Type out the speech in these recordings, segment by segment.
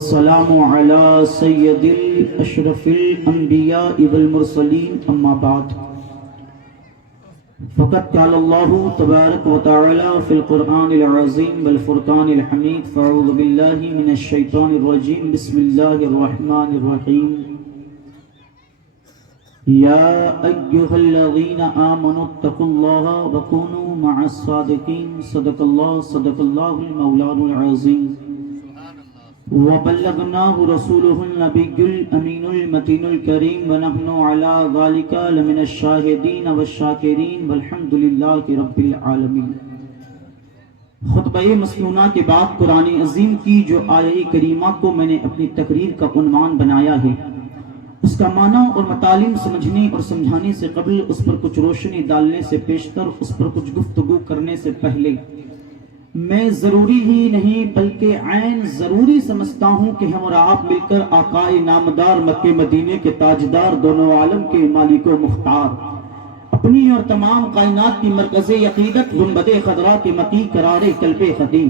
السلام على سيد الأشرف الأنبياء والمرسلين أما بعد فقد قال الله تبارك وتعالى في القرآن العظيم والفرقان الحميد فأعوذ بالله من الشيطان الرجيم بسم الله الرحمن الرحيم يا أيها الذين آمنوا اتقوا الله وكونوا مع الصادقين صدق الله المولان العظيم وبلغناه رسوله النبي الأمين المتين الكريم ونحن على ذلك لمن الشاهدين والشاكرين والحمد لله رب العالمين۔ خطبہ مسنونہ کے بعد قرآن عظیم کی جو آیہ کریمہ کو میں نے اپنی تقریر کا عنوان بنایا ہے، اس کا معنی اور مطالب سمجھنے اور سمجھانے سے قبل اس پر کچھ روشنی ڈالنے سے پیشتر اس پر کچھ گفتگو کرنے سے پہلے میں ضروری ہی نہیں بلکہ عین ضروری سمجھتا ہوں کہ ہم اور آپ مل کر آقائے نامدار مکہ مدینے کے تاجدار دونوں عالم کے مالک و مختار اپنی اور تمام کائنات کی مرکز عقیدت گنبد خضرا کے مقی قرار قلب خدیم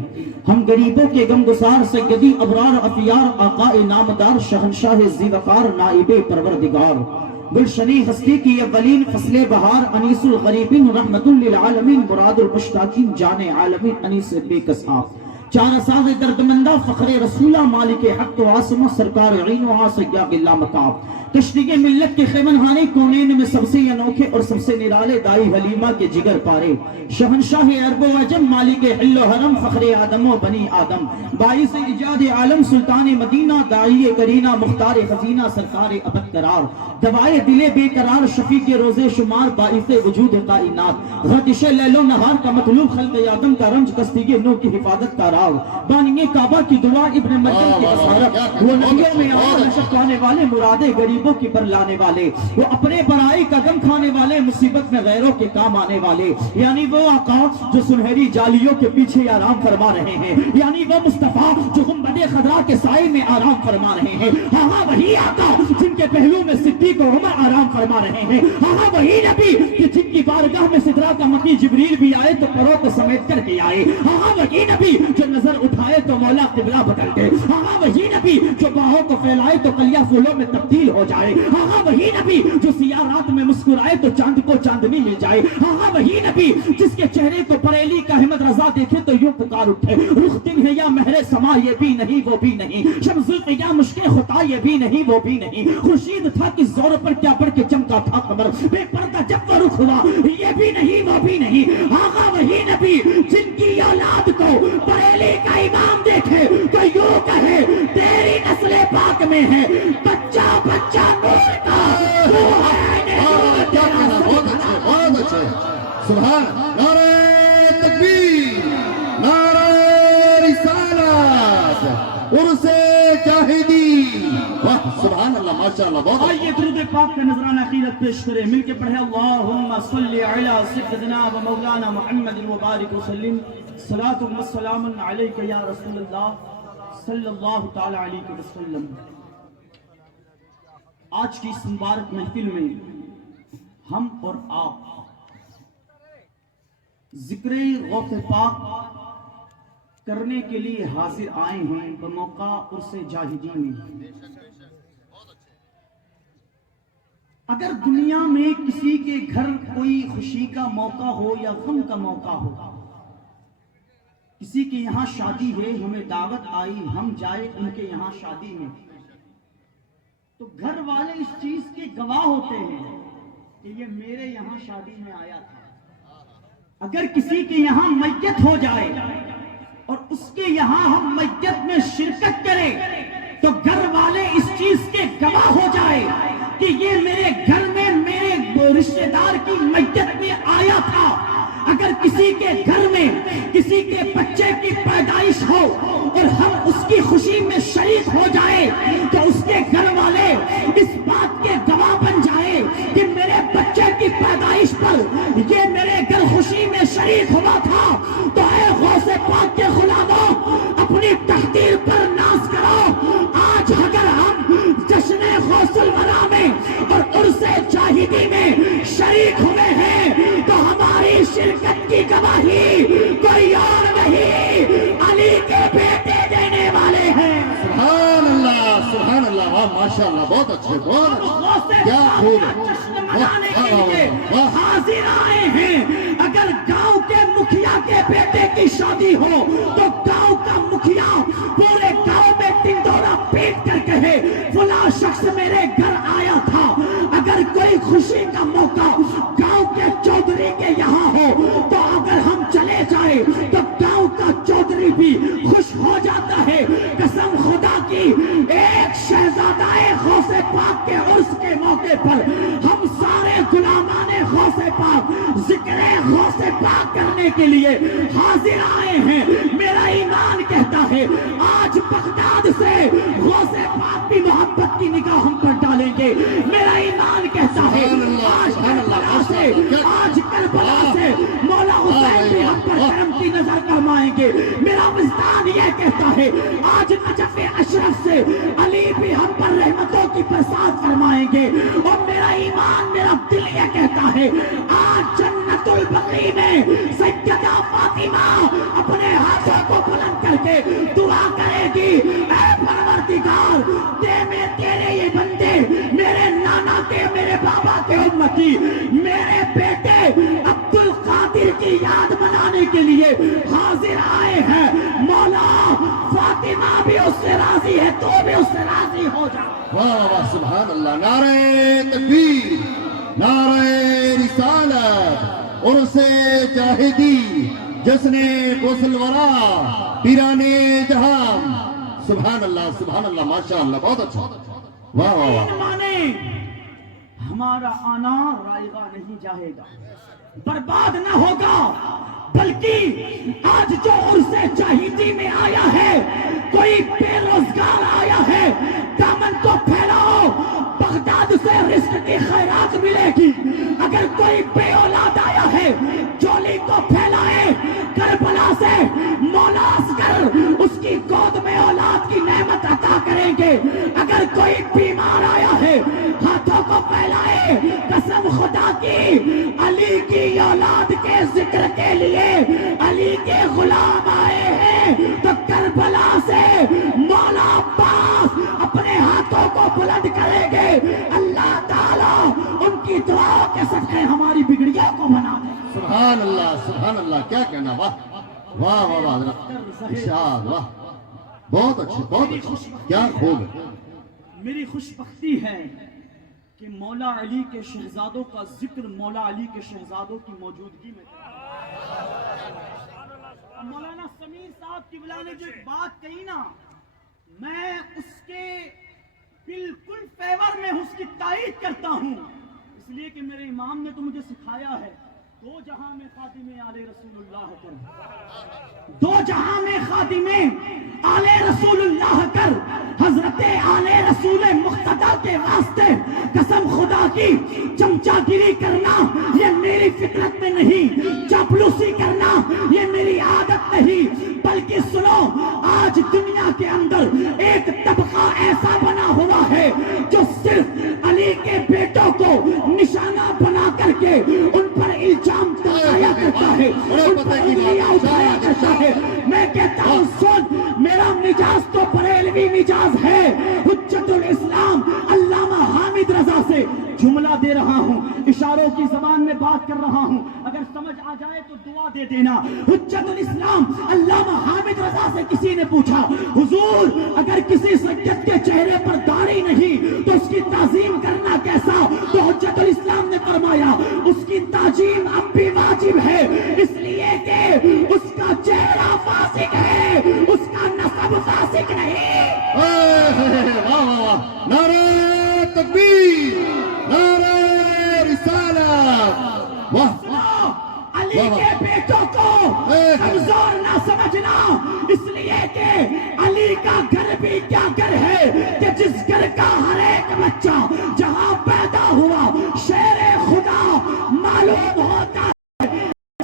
ہم غریبوں کے غمگسار سیدی ابرار افیار آقائے نامدار شہنشاہ ذی وقار نائب پروردگار گلشنی ہستی کی اولین فصل بہار انیس الغریبین رحمت للعالمین مراد المشتاقین جان عالمین انیس بے کساب چار ساز دردمندہ فخر رسولہ مالک حق و عاصمہ سرکار عین و سیاق اللہ مقاب تشریق ملت کے خیمنہانے کونین میں سب سے انوکھے اور سب سے نرالے دائی حلیمہ کے جگر پارے شہنشاہ عرب و عجم مالک حل و حرم فخر آدم و بنی آدم باعث ایجاد عالم سلطان مدینہ داعی کرینہ مختار خزینہ سرکار ابد قرار دوائے دل بے قرار شفیق روزے شمار باعث وجود کائنات غتش لیل و نہار کا مطلوب خلق آدم کا رمج کستگی نور کی حفاظت کا راو بانی کعبہ کی دعا ابن مریم کی بصارت وہ نبیوں میں اور نشق پانے والے مرادے غریبوں کی پر لانے والے وہ اپنے برائی کا غم کھانے والے مصیبت میں غیروں کے کام آنے والے یعنی وہ آقا جو سنہری جالیوں کے پیچھے آرام فرما رہے ہیں یعنی وہ مصطفیٰ جو گنبد خضرا کے سائے میں آرام فرما رہے ہیں ہاں وہی آقا جن کے پہلو میں صدیق و عمر آرام فرما رہے ہیں ہاں وہی نبی کہ جن کی بارگاہ میں سدرا کا مکی جبریل بھی آئے تو پروں کو سمیٹ کر کے آئے ہاں وہی نبی جو نظر اٹھائے تو مولا قبلہ بدل دے ہاں وہی نبی جو باہوں کو پھیلائے تو کلیہ پھولوں میں تبدیل ہو جائے ہاں وہی نبی جو سیاہ رات میں مسکرائے تو چاند کو چاندنی مل جائے ہاں وہی نبی جس کے چہرے کو بریلی کا احمد رضا دیکھے تو یوں پکار اٹھے رخ دن ہے یا مہر سما یہ بھی نہیں وہ بھی نہیں شمس القیاں مشک خطا یہ بھی نہیں وہ بھی نہیں خورشید تھا کس زور پر کیا پڑھ کے چمکا تھا قمر بے پردہ جب وہ رخ ہوا یہ بھی نہیں وہ بھی نہیں ہاں وہی نبی جن کی اولاد کو بریلی کا امام دیکھے تو یوں کہے تیری نسل پاک میں ہے بچہ بچہ نور کا تو ہے بہت اچھے سبحان نعرہ تکبیر نعرہ رسالت عرس جاہدی واہ سبحان اللہ ماشاءاللہ بہت آئیے درود پاک کا نذرانہ عقیدت پیش کریں مل کے پڑھے اللہم صلی علی سیدنا و مولانا محمد مبارک وسلم صلاۃ و سلام علیک یا رسول اللہ صلی اللہ تعالی علیہ وسلم۔ آج کی اس مبارک محفل میں ہم اور آپ ذکر غوث پاک کرنے کے لیے حاضر آئے ہیں بموقع عرس جاہدی میں۔ اگر دنیا میں کسی کے گھر کوئی خوشی کا موقع ہو یا غم کا موقع ہو، کسی کے یہاں شادی ہے ہمیں دعوت آئی ہم جائے ان کے یہاں شادی میں، تو گھر والے اس چیز کے گواہ ہوتے ہیں کہ یہ میرے یہاں شادی میں آیا تھا۔ اگر کسی کے یہاں میت ہو جائے اور اس کے یہاں ہم میت میں شرکت کریں تو گھر والے اس چیز کے گواہ ہو جائے کہ یہ میرے گھر میں میرے رشتہ دار کی میت میں آیا تھا۔ اگر کسی کے گھر میں کسی کے بچے کی پیدائش ہو اور ہم اس کی خوشی میں شریک ہو جائے تو اس کے گھر والے اس بات کے گواہ بن جائے کہ میرے بچے کی پیدائش پر یہ میرے گھر خوشی میں شریک ہوا تھا۔ تو اے غوث پاک کے غلاموں اپنی تقدیر پر ناز کرو۔ آج اگر ہم جشن غوث الورا میں اور عرس جاہدی میں شریک ہوئے ہیں تو ہماری شرکت کی گواہی کوئی اور نہیں علی کے بیٹے دینے والے ہیں۔ سبحان ماشاءاللہ بہت اچھے بہت اب اچھے غوث کیا پاک خوب کا ہے جشن منانے کے واہ، لیے واہ، واہ۔ حاضر آئے ہیں اگر گاؤں کے مکھیا کے بیٹے کی شادی ہو تو گاؤں کا مکھیا پورے گاؤں میں ٹنڈورا پیٹ کر کہے فلاں شخص میرے گھر آیا تھا اگر کوئی خوشی کا موقع گاؤں کے چودھری کے یہاں ہو تو اگر ہم چلے جائیں تو گاؤں کا چودھری بھی خوش ہو جاتا ہے قسم خدا کی ایک شہزادہ غوث پاک کے عرس کے موقع پر ہم سارے غلامان غوث پاک ذکر غوث پاک کرنے کے لیے حاضر آئے ہیں میرا ایمان کہتا ہے آج بغداد سے غوث پاک بھی محبت کی نگاہ ہم پر ڈالیں گے میرا ایمان کہتا ہے آج کربلا سے آج کربلا سے مولا حسین بھی ہم پر کرم کی نظر فرمائیں گے میرا وجدان یہ کہتا ہے آج نجف اشرف سے علی بھی ہم پر رحمتوں کی برسات فرمائیں گے اور میرا ایمان میرا دل یہ کہتا ہے آج جنت البقیع میں سیدہ فاطمہ اپنے ہاتھوں کو بلند کر کے دعا کرے گی اے پروردگار دے میں تیرے یہ بندے میرے نانا کے میرے بابا کے امتی میرے بیٹے عبد القادر کی یاد منانے کے لیے حاضر آئے ہیں مولا فاطمہ بھی اس سے راضی ہے تو بھی اس سے راضی ہو جا واہ واہ سبحان اللہ نعرہ تکبیر نعرہ رسالت عرس جاہدی جشن غوث الورا پیران جہاں سبحان اللہ ماشاءاللہ بہت اچھا واہ واہ واہ مانے ہمارا آنا رائگاں نہیں جائے گا برباد نہ ہوگا بلکہ آج جو عرس جاہدی میں آیا ہے کوئی بے روزگار آیا ہے دامن کو پھیلاؤ بغداد سے رزق کی خیرات ملے گی اگر کوئی بے اولاد آیا ہے جولی کو پھیلائے کربلا سے مولا اصغر اس کی گود میں اولاد کی نعمت عطا کریں گے اگر کوئی بیمار آیا ہے ہاتھوں کو پھیلائے قسم خدا کی علی کی اولاد کے ذکر کے لیے علی کے غلام آئے ہیں تو کربلا سے مولا عباس اپنے ہاتھوں کو بلند کریں گے اللہ تعالیٰ ان کی دعاؤں کے صدقے ہماری بگڑیوں کو بنا دے سبحان اللہ کیا کہنا واہ واہ واہ واہ ارشاد واہ بہت اچھے کیا خوب ہے میری خوش بختی ہے کہ مولا علی کے شہزادوں کا ذکر مولا علی کے شہزادوں کی موجودگی میں مولانا سمیر صاحب کی بلا نے جو ایک بات کہی نا میں اس کے بالکل فیور میں اس کی تائید کرتا ہوں اس لیے کہ میرے امام نے تو مجھے سکھایا ہے دو جہاں میں خادم آل رسول اللہ کر دو جہاں میں خادم آل رسول اللہ کر حضرت آل رسول مقتدی کے واسطے قسم خدا کی چمچا گیری کرنا یہ میری فطرت میں نہیں چاپلوسی کرنا یہ میری عادت نہیں بلکہ سنو آج دنیا کے اندر ایک طبقہ ایسا بنا ہوا ہے جو صرف علی کے بیٹوں کو نشانہ بنا کر کے ان پر الزام لگایا کرتا ہے ان پر انگلیاں اٹھایا کرتا ہے میں کہتا ہوں سن میرا مجاز تو بریلوی مجاز ہے حجت الاسلام علامہ حامد رضا سے جملہ دے رہا ہوں اشاروں کی زبان میں بات کر رہا ہوں اگر سمجھ آ جائے تو دعا دے دینا حجت الاسلام علامہ حامد رضا سے کسی نے پوچھا حضور اگر کسی سید کے چہرے پر داڑھی نہیں تو اس کی تعظیم کرنا کیسا تو حجت الاسلام نے فرمایا اس کی تعظیم اب بھی واجب ہے اس لیے کہ اس کا چہرہ فاسق ہے اس کا نسب فاسق نہیں واہ واہ واہ نعرہ تکبیر نعرہ رسالت واہ علی کے بیٹوں کو کمزور نہ سمجھنا اس لیے کہ علی کا گھر بھی کیا گھر ہے کہ جس گھر کا ہر ایک بچہ جہاں پیدا ہوا شیر خدا معلوم ہوتا ہے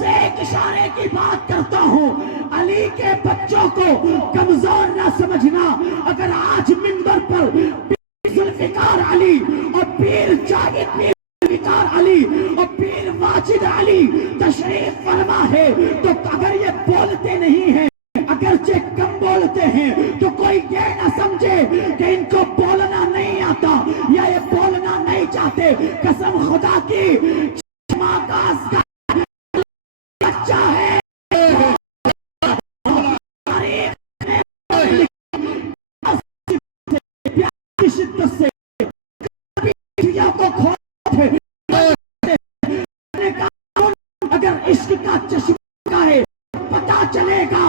ایک اشارے کی بات کرتا ہوں علی کے بچوں کو کمزور نہ سمجھنا اگر آج منبر پر پیر ذوالفقار علی اور پیر جاوید پیر ذوالفقار علی اور پیر واجد علی تشریف فرما ہے تو اگر یہ بولتے نہیں ہیں اگرچہ کم بولتے ہیں تو کوئی یہ نہ سمجھے کہ ان کو بولنا نہیں چاہتے قسم خدا کی ماں کا اصغر بچہ ہے شدت سے کو کھولتے اگر عشق کا چشمہ کا ہے پتا چلے گا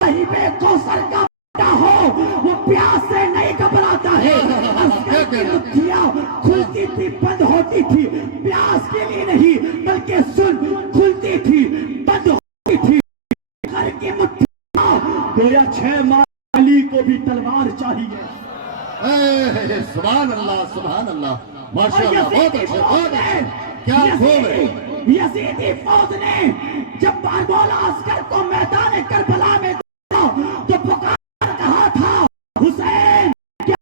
کوثر کا بیٹا ہو وہ پیاس سے نہیں گھبراتا ہے اصغر کی مٹھیاں کھلتی تھی بند ہوتی تھی پیاس کے لیے نہیں بلکہ سن کھلتی تھی بند ہوتی تھی گھر کی مٹھیاں گویا 6 ماہ علی کو بھی تلوار چاہیے سبحان اللہ سبحان اللہ ماشاءاللہ بہت اچھے بہت اچھے کیا خوب ہے یزیدی فوج نے جب مولا اصغر کو میدان کربلا میں دیکھا تو پکار کہا تھا حسین کیا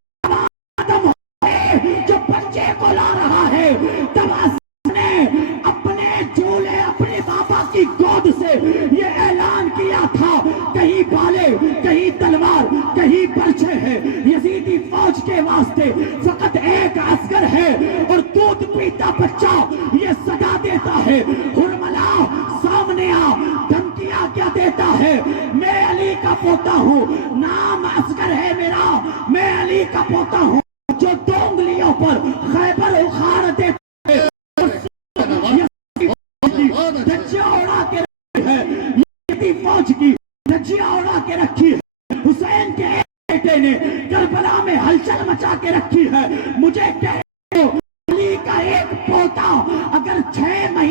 آدم ہے جو بچے کو لا رہا ہے تب اصغر نے اپنے جھولے اپنے بابا کی گود سے یہ اعلان کیا تھا کہیں بالے کہیں تلوار کہیں برچھے ہے یزیدی فوج کے واسطے فقط ایک اصغر ہے اور دودھ پیتا بچہ یہ صدا دیتا ہے حرملا سامنے آ دھمکیاں کیا دیتا ہے میں علی کا پوتا ہوں نام اصغر ہے میرا میں علی کا پوتا ہوں جو 2 انگلیوں پر خیبر اخاڑ دیتا ہے دھجیاں اڑا کے رکھی ہے یزیدی فوج کی دھجیاں اڑا کے رکھی ہے حسین کے بیٹے نے کربلا میں ہلچل مچا کے رکھی ہے مجھے کہہ علی کا ایک پوتا اگر 6 مہینے